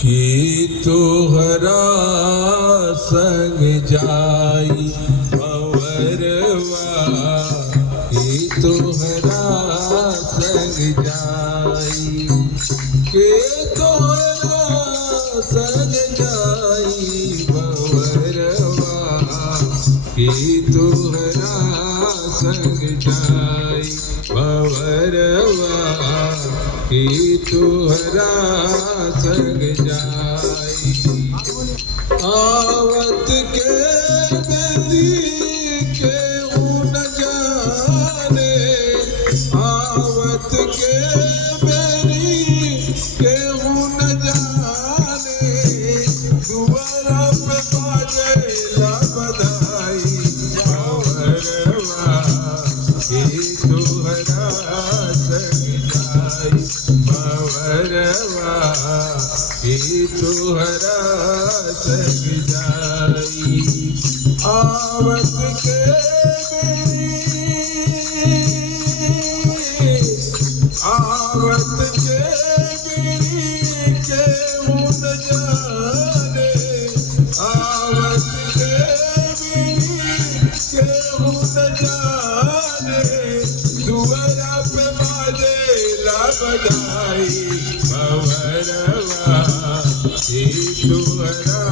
कि तोहरा संग जाई भंवरवा, कि तोहरा संग जाई, कि तोहरा संग जाई भंवरवा, कि तोहरा संग जाई भंवरवा, कि तोहरा संग जाई। आवत के बेरी केहू न जाने, आवत के बेरी केहू न जाने, दुआरा पे बाजेला बधाई भंवरवा, कि तोहरा संग जाई भंवरवा, कि तोहरा संग जाई। आवत के बेरी, आवत के बेरी केहू न जाने, आवत के बेरी केहू न जाने, दुआरा पे बाजेला बधाई भंवरवा, कि तोहरा